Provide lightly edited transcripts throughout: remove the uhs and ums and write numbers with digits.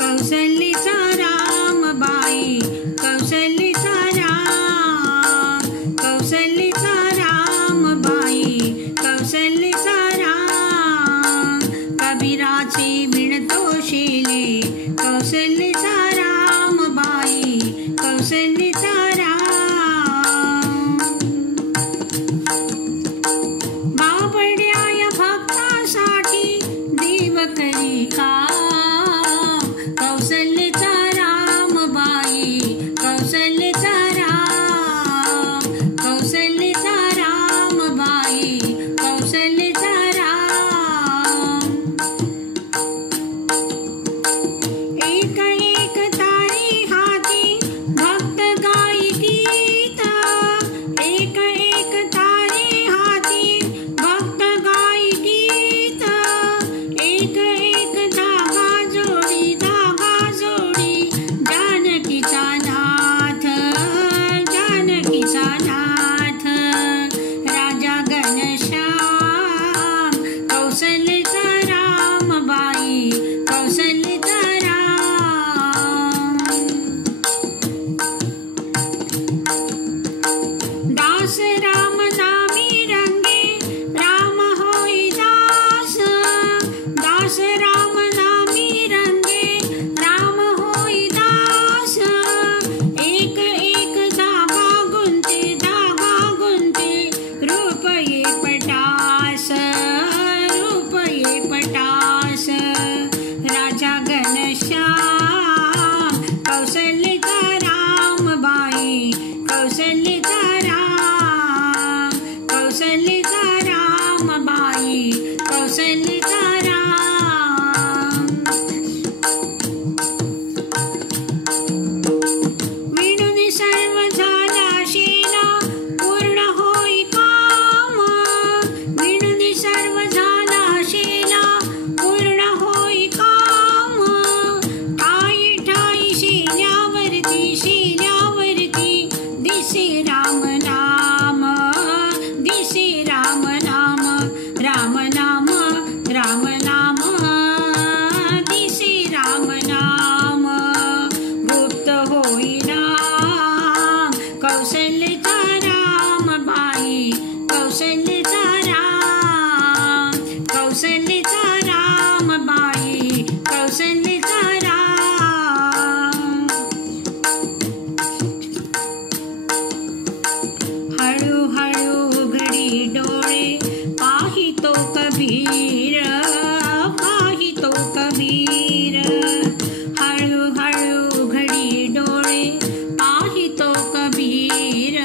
कौशल्येचा रामबाई, कौशल्येचा राम, कौशल्येचा रामबाई, कौशल्येचा राम. कबीराचे विणतोशिले, कौशल्येचा रामबाई, कौशल्येचा राम. बावड्या या भक्तासाठी देव करी काम, कौशल्येचा रामबाई, कौशल्येचा राम, कौशल्येचा रामबाई, कौशल्येचा राम. एक एक तारी हाती भक्त गाई गीत, एक एक तारी हाती भक्त गाई गीत. एक एक धागा जोडी, धागा जोडी, जानकीचा नाथ, जानकीचा नाथ. राजा घनश्याम, कौशल्येचा रामबाई, कौशल्येचा राम. दास राम नामी रंगे, राम होई दास. दास राम नामी रंगे, राम होई दास. एक एक धागा गुंते, धागा गुंते, रूप ये पटास, रूप ये पटास. राजा घनश्याम, कौशल्येचा रामबाई, कौशल्येचा राम, कौशल्येचा रामबाई, कौशल्येचा राम. विणून सर्व झाला शेला, पूर्ण होई काम. विणून सर्व झाला शेला, पूर्ण होई काम. ठाई ठाई शेल्यावरती, शेल्यावरती दिसे राम नाम, दिसे राम नाम. राम नाम, राम नाम, दिसे राम नाम. गुप्त होई नाम, कौशल्येचा रामबाई, कौशल्येचा राम, कौशल्येचा रामबाई, कौशल्येचा राम. हळूहळू उघडी डोळे, पाहितो कबीर, पाहितो कबीर. हळूहळू उघडी डोळे, पाहितो कबीर,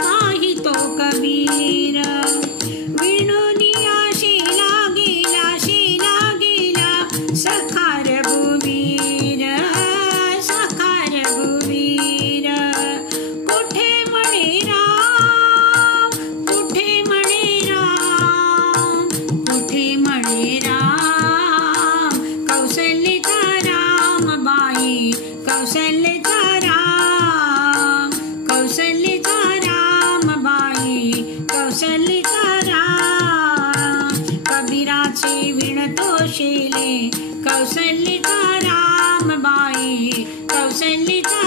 पाहितो कबीर. विणुनिया शेला गेला, शेला गेला, सखा रघुवीर, सखा रघुवीर. कुठे म्हणे राम, कुठे म्हणे राम, कुठे म्हणे राम. कौशल्येचा रामबाई, कौशल्येचा राम, कौशल्येचा रामबाई, कौशल्येचा राम. कबीराचे विणतोशिले, कौशल्येचा रामबाई, कौशल्येचा